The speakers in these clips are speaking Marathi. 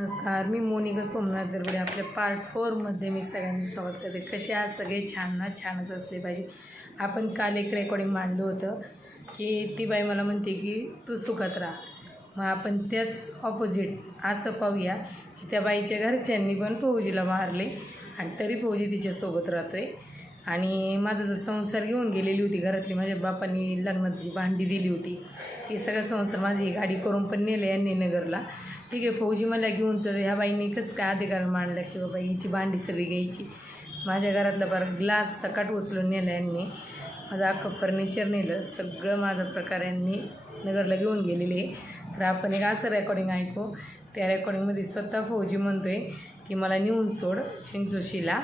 नमस्कार मी मोनिका सोमनाथ दरबडे आपल्या पार्ट फोरमध्ये मी सगळ्यांचं स्वागत करते. कसे आज सगळे? छान ना? छानच असले पाहिजे. आपण काल एक रेकॉर्डिंग मांडलं होतं की ती बाई मला म्हणते की तू सुखात राहा. मग आपण त्याच ऑपोजिट असं पाहूया की त्या बाईच्या घरच्यांनी पण फौजीला मारले आणि तरी फौजी तिच्यासोबत राहतो आहे आणि माझा जो संसार घेऊन गेलेली होती घरातली माझ्या बापांनी लग्नात जी भांडी दिली होती हे सगळं संसार माझी गाडी करून पण नेले यांनी नगरला. ठीक आहे फौजी मला घेऊन चल. ह्या बाईने कसं काय अधिकार मांडला की बाबा हिची भांडी सगळी घ्यायची. माझ्या घरातला बार ग्लास सकाट उचलून नेला यांनी. माझं अख्खं फर्निचर नेलं. सगळं माझा प्रकार यांनी नगरला घेऊन गेलेले. आहे तर आपण एक असं रेकॉर्डिंग ऐकू. त्या रेकॉर्डिंगमध्ये स्वतः फौजी म्हणतोय की मला नेऊन सोड चिंचोशीला.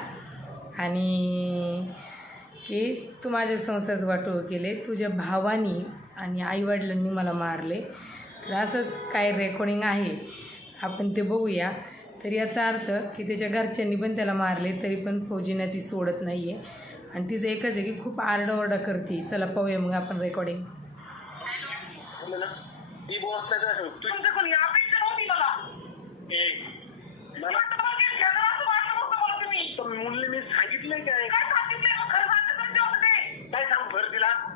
आणि की तू माझ्या संसार वाटू केले तुझ्या भावानी आणि आईवडिलांनी मला मारले. तर असंच काय रेकॉर्डिंग आहे. आपण ते बघूया. तर याचा अर्थ की त्याच्या घरच्यांनी पण त्याला मारले तरी पण फौजींना ती सोडत नाही आहे आणि तिचं एकच आहे की खूप आरडाओरडा करते. चला पाहूया मग आपण रेकॉर्डिंग मी सांगितलंय काय? काय सांगितलंय? मग खरं सांगते तुमच्यामध्ये. काय सांग? भर तिला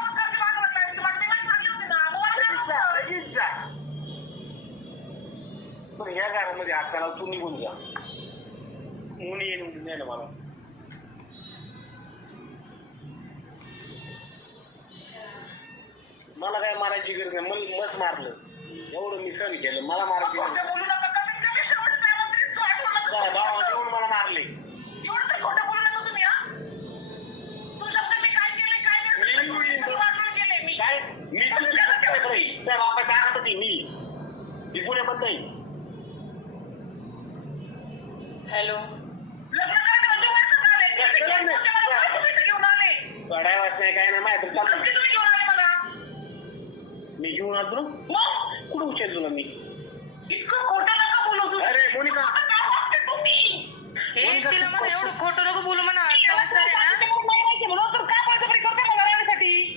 पण ह्या घरामध्ये हात घालावं तू निघून जा. मुली येऊन नेलं मला. मला काय मारायची गरज नाही. मला मस्त मारलं. एवढं मी सरी केलं. मला मारायची गरज तरी. नाही. भावाने येऊन मला मारले. तर हा? काय मी- सगळं सगळं वाटून गेलंय मी. काय? मी तुझी सत्य नाही. त्या बाबा काय राहत होती मी मी पुण्याबद्दल नाही हॅलो लग्न करायचं म्हणजे वयचं झालंय. तुम्ही लग्न- तुमच्या मला बायको बियको घेऊन आले. चढाय वाच नाही काय नाही माहिती चाललं? मी घेऊन आलो? कुठं उचल तुला मी? इतकं खोटं नका बोलू तुम्ही. अरे मोनिका?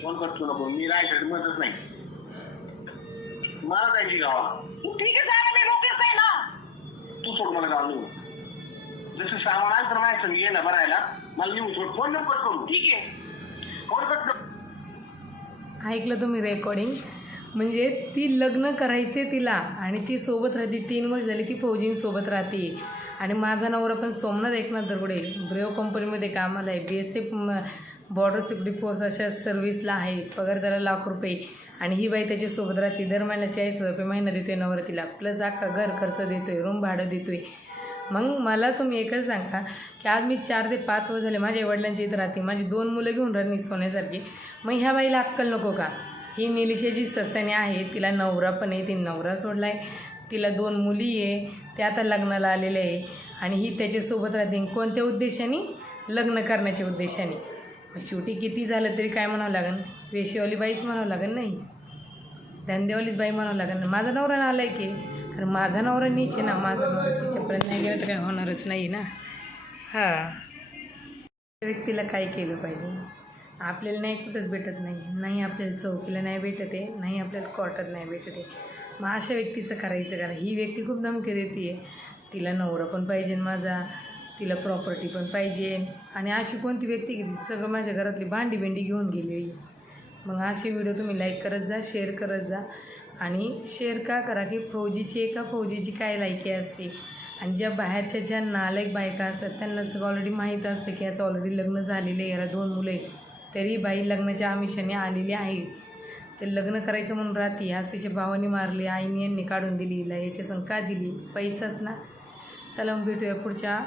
फोन करतो नको. मी राहायसाठी मदत नाही. मला जायची गावा ठीक आहे तू सोड मला गाव जसं सामान आलं तर माझ्या संग ये भरायला मला नेऊ फोन नंबर करू. ठीक आहे? फोन कट ऐकलं तुम्ही रेकॉर्डिंग म्हणजे ती लग्न करायचे तिला आणि ती सोबत राहते. तीन वर्ष झाली ती फौजींसोबत राहते. आणि माझा नवरा पण सोमनाथ एकनाथ दरगुडे ब्रेव कंपनीमध्ये कामाला आहे B S F border security force अशा सर्व्हिसला आहे. पगार त्याला लाख रुपये. आणि ही बाई त्याच्यासोबत राहते. दर महिन्याला चाळीस हजार रुपये महिना देतोय नवरा तिला. प्लस अख्खा घर खर्च देतोय. रूम भाडं देतोय. मग मला तुम्ही एकच सांगा की आज मी चार ते पाच वर्ष झाले माझ्या वडिलांच्या इथं राहते. माझी दोन मुलं घेऊन राहते सोन्यासारखी. मग ह्या बाईला अक्कल नको का? ही निलिशाची ससाने आहे तिला नवरा पण आहे ती नवरा सोडला आहे तिला दोन मुली आहे त्या आता लग्नाला आलेल्या आहे. आणि ही त्याच्यासोबत राहते. कोणत्या उद्देशाने? लग्न करण्याच्या उद्देशाने. शेवटी किती झालं तरी काय म्हणावं लागेल वेशेवाली बाईच म्हणावं लागेल नाही. धंदेवालीच बाई म्हणावं लागेल माझा नवरा आला आहे की? तर माझा नवरा नीच आहे ना माझा नवरा तिच्यापर्यंत नाही गेला तर काय होणारच नाही ना. हां. व्यक्तीला काय केलं पाहिजे? आपल्याला नाही कुठंच भेटत नाही. नाही आपल्याला चौकीला नाही भेटत आहे नाही आपल्याला क्वार्टर नाही भेटत आहे. मग अशा व्यक्तीचं करायचं कारण ही व्यक्ती खूप धमकी देते आहे तिला नवरा पण पाहिजे माझा तिला प्रॉपर्टी पण पाहिजे. आणि अशी कोणती व्यक्ती की ती सगळं माझ्या घरातली भांडी बिंडी घेऊन गेलेली मग असे व्हिडिओ तुम्ही लाईक करत जा शेअर करत जा. आणि शेअर का करा की फौजीची एका फौजीची काय लायकी असते? आणि ज्या बाहेरच्या ज्या नालायक बायका असतात त्यांना सगळं ऑलरेडी माहीत असतं की याचं ऑलरेडी लग्न झालेलं आहे. याला दोन मुलं आहेत. तरी बाई लग्नाच्या आमिषाने आलेली आहे. तर लग्न करायचं म्हणून राहते आज तिच्या भावाने मारली आईने यांनी काढून दिली हिला याच्या संग का दिली? पैसाच ना. चला मग भेटूया पुढच्या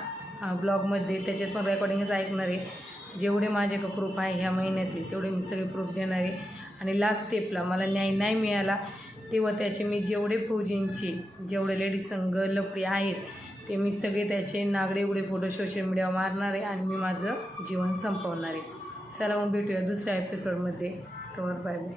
ब्लॉगमध्ये. त्याच्यात पण रेकॉर्डिंगच ऐकणार आहे. जेवढे माझे प्रूफ आहे ह्या महिन्यातले तेवढे मी सगळे प्रूफ देणार आहे. आणि लास्ट स्टेपला मला न्याय नाही मिळाला. तेव्हा त्याचे मी जेवढे फौजींचे जेवढे लेडीज संघ लफडी आहेत ते मी सगळे त्याचे नागडे उघडे फोटो सोशल मीडियावर मारणार आहे आणि मी माझं जीवन संपवणार आहे. चला मग भेटूया दुसऱ्या एपिसोडमध्ये तर बाय बाय